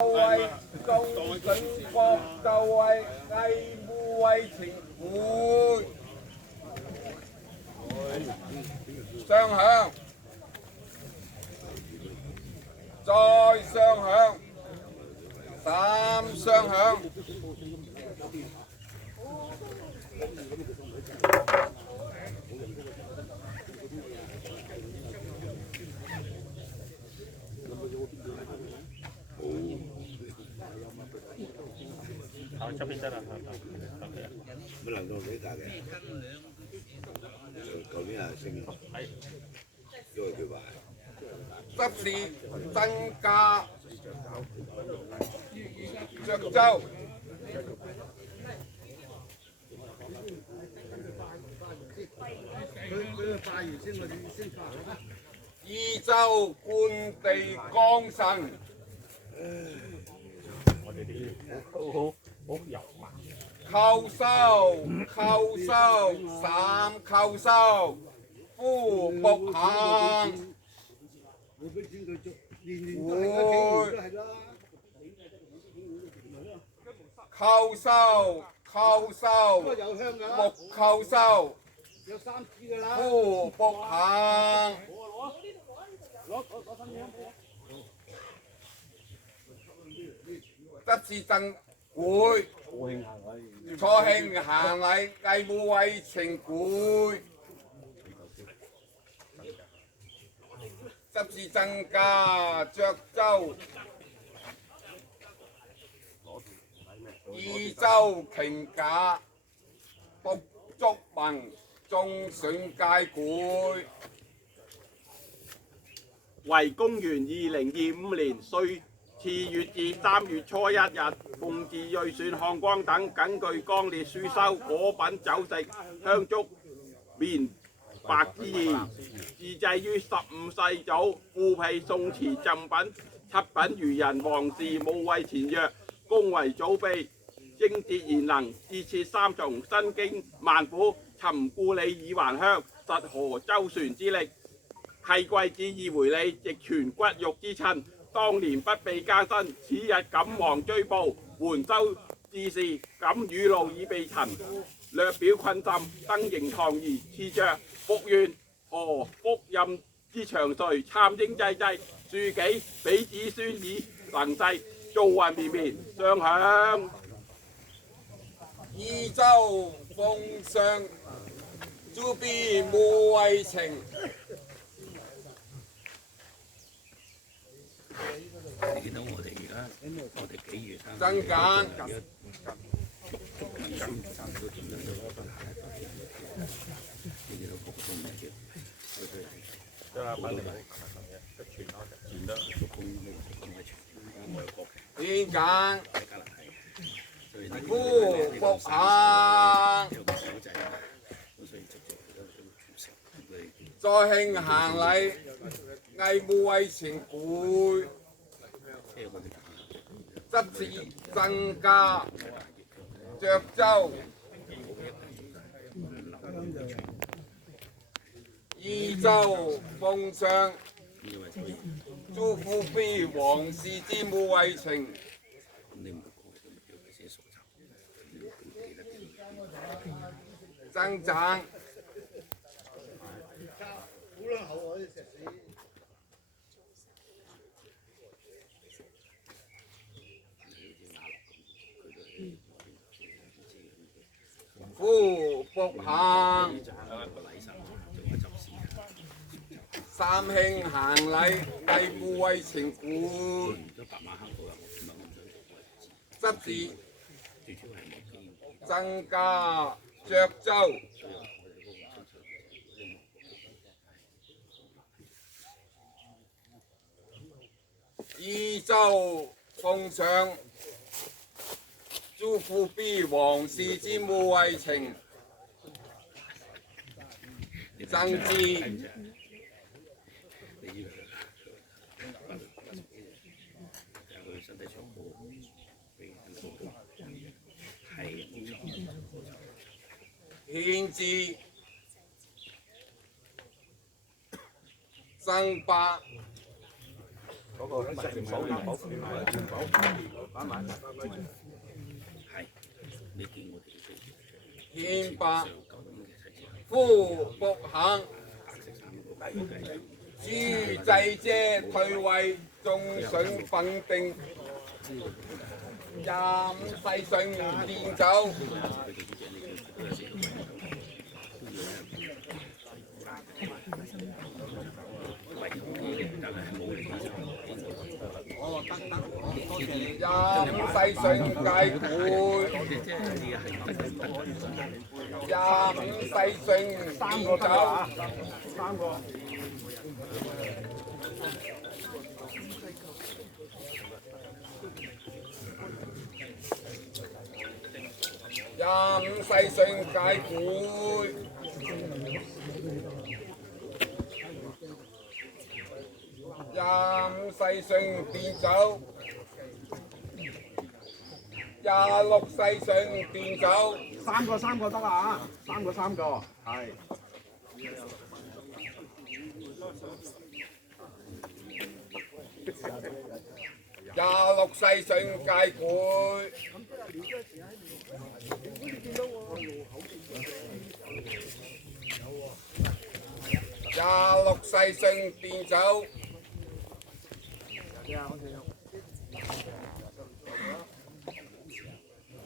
就為眾信國，就為藝護為情會。上響，再上響，三上響。好，這邊得啦，乜能夠幾大嘅？舊年係升，因為佢話執事增加涿州，宜州官地江神，我哋啲好油麻。扣收，三扣收，夫僕行。會扣收，木扣收，夫僕行。執事鎮會，初慶行禮藝護為情會。執事增加涿州，宜州瓊架，獨足盟，中選街會。為公元2025年歲次月至3月初1日，奉自睿選漢光等根據綱列書收果品酒食香燭棉白之意，自製於15世祖富庇宋詞贈品7品漁人王氏武衛前藥，恭為祖秘，精節賢能，自設3重身經萬府，尋故里耳還鄉，實何周旋之力。契貴子意回禮，亦全骨肉之親。當年不被加薪，此日敢望追報，還州志士，敢雨露已被塵。略表困朕，登營堂儀，賜着福願何福蔭之長歲，參英濟濟，庶幾俾子孫以能世，造運綿綿，上響。宜州奉上朱筆無為情。你見到我哋而家我哋幾月增減點揀夫僕行，再慶行禮藝護為情會。執事增加涿州，宜州奉上朱富弼王氏之武為情。增贊夫僕行，三慶行禮藝護為情會。執事增加涿州，宜州奉上朱富弼王氏之武為情。增資獻字增白你見我哋憲白夫僕行，朱祭姐退位，眾想品定。25世上變走，25世上戒會，25世上變走。25世上戒會，25世上變走，26世上變走，三個得啦嚇，三個，係。26世上戒會。26世上變走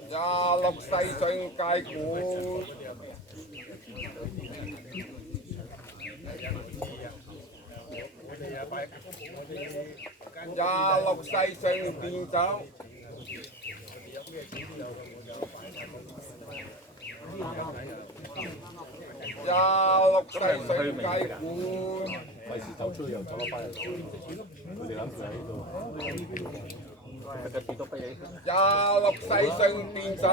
，26世上戒會，26世上變走。26世上戒會，費事走出去又走落翻嚟，佢哋諗住喺呢度，26世上變走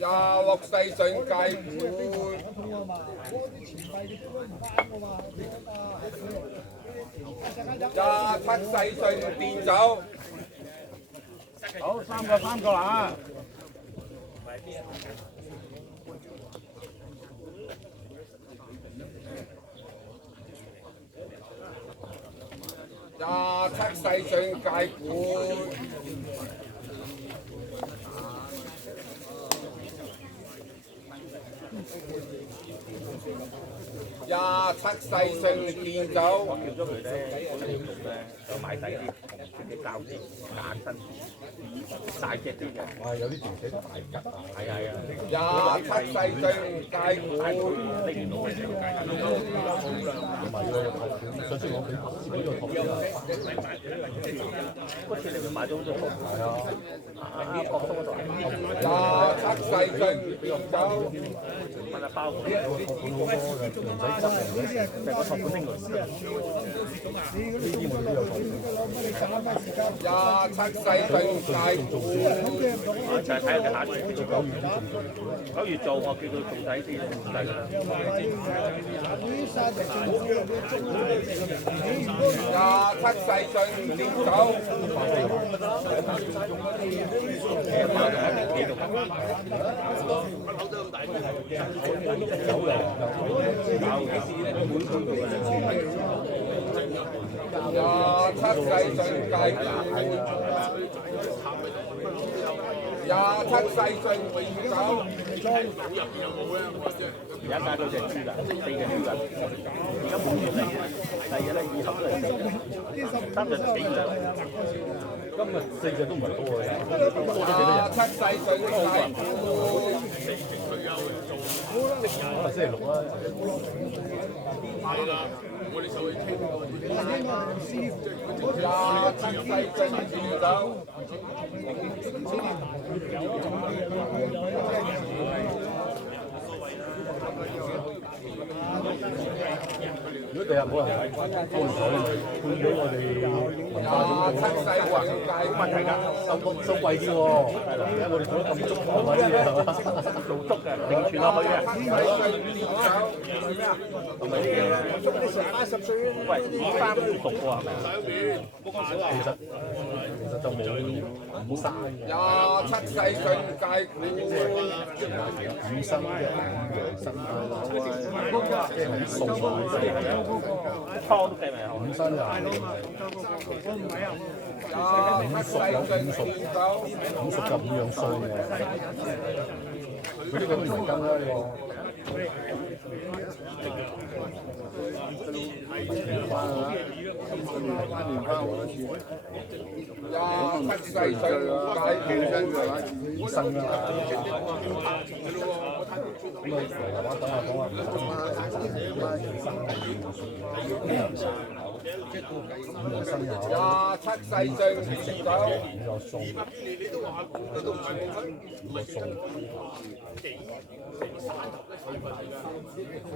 ，26世上戒會。27世上變走，好，三個啦27世上戒會，27世上變走。叫咗佢咧，嗰啲肉咧就買細啲，啲膠啲硬身，大隻啲嘅。哇！有啲條仔大吉啊！係啊！ 27世上戒會，呢件攞嘅時候，同埋要上次我俾呢個托啊，嗰次你咪買咗好多托，係啊，托鬆嗰度27世上變走。問下包我，唔使執嘅，成個托盤拎嚟。呢啲我哋都有托。27世上戒會，就係睇下佢下次9月做，我叫佢做睇先，唔使啦。27世上變走。27世上戒會，27世上變走。而家加咗隻豬㗎，4隻豬㗎，而家冇月嚟嘅，第二日咧2盒都係3隻幾㗎。今日4隻都唔係多嘅，27世上戒會，可能星期6啦。27世上變走。27如果第日冇人嚟幫咗，判咗我哋文化總部七世宏大冇問題㗎，收貴啲喎。而家我哋做得咁足係咪啲嘢係嘛？做足嘅，定存落去嘅。喂，翻唔熟喎係咪啊？其實就冇生嘅。七世進界股，五生嘅養生啊，即係餸啊，湯都計埋五生啊，七世進走，五熟就五樣餸嘅。佢呢個都唔係羹啦，呢個。蓮花啊，蓮花好多次。七世進界五生啊，咁啊，講下五生有。七世進走，有餸，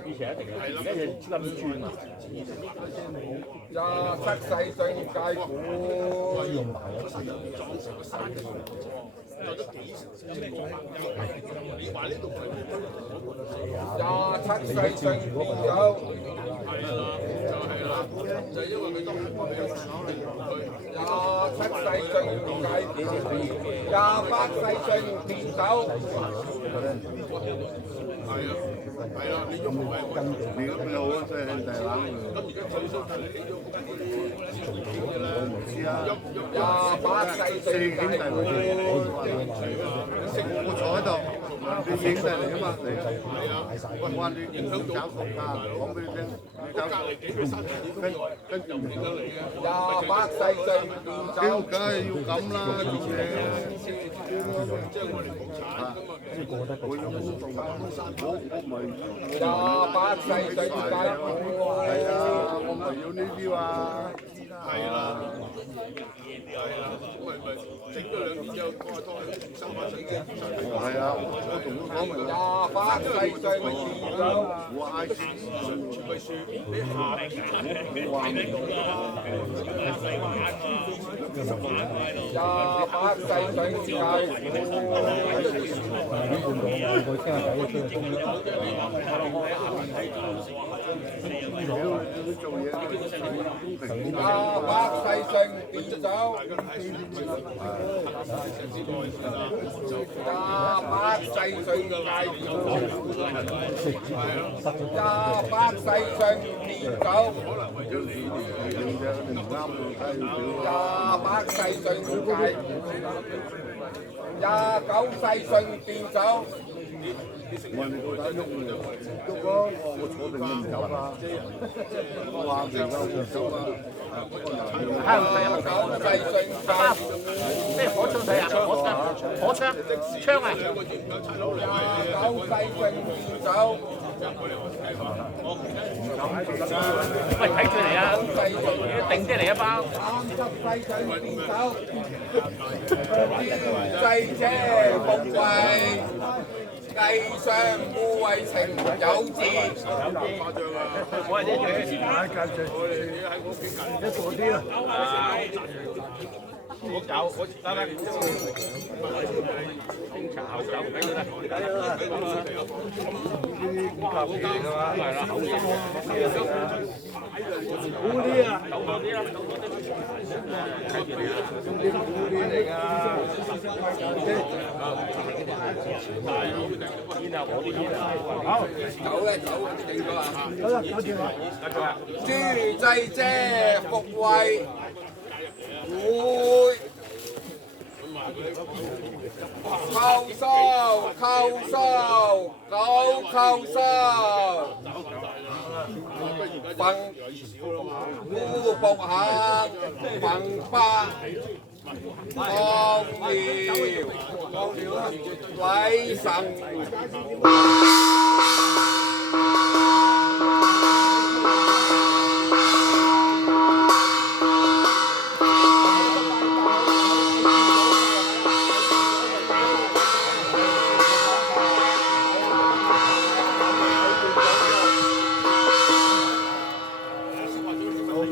以前一定嘅，而家嘢超級專啊！七世進界股，用埋一次。七世進走，七世進界股，28世進變走。你用跟住你咁又好，真係兄弟冷。我唔知啊。28世進界股，我坐喺度，你影晒嚟啊嘛，嚟喂，我話你搞國家，講俾你聽，你搞跟住唔影得嚟嘅。28世進變走，梗係要咁啦，啲嘢。我唔係。28世進界股，係啊，我唔係要呢啲話。係啦，整咗2年之後，拖下拖下，3把水嘅。係啊，我同佢講明啦。28世進變走，我嗌住全部輸，你下我話明。28世進界股。28世進變走，28世進界股，28世進變走，28世進界股，29世進變走。我話你到底喐唔喐？喐咯，我坐定你唔走啦。我話明啦，我唔走啦。香港有冇咩火槍睇啊？火槍槍啊！29世進變走。喂，睇住嚟啊！定啲嚟一包。30世進變走。世姐富貴。地上富貴情有志，我係呢句。一個啲啦。我走，我得啦。清茶口酒唔緊要啦。係啦，好啲啊！好啲啊！好，走咧走，整咗啦。好啦，搞掂啦。朱祭姐福貴會扣數扣數九扣數，份烏卜客份八。放苗禮神。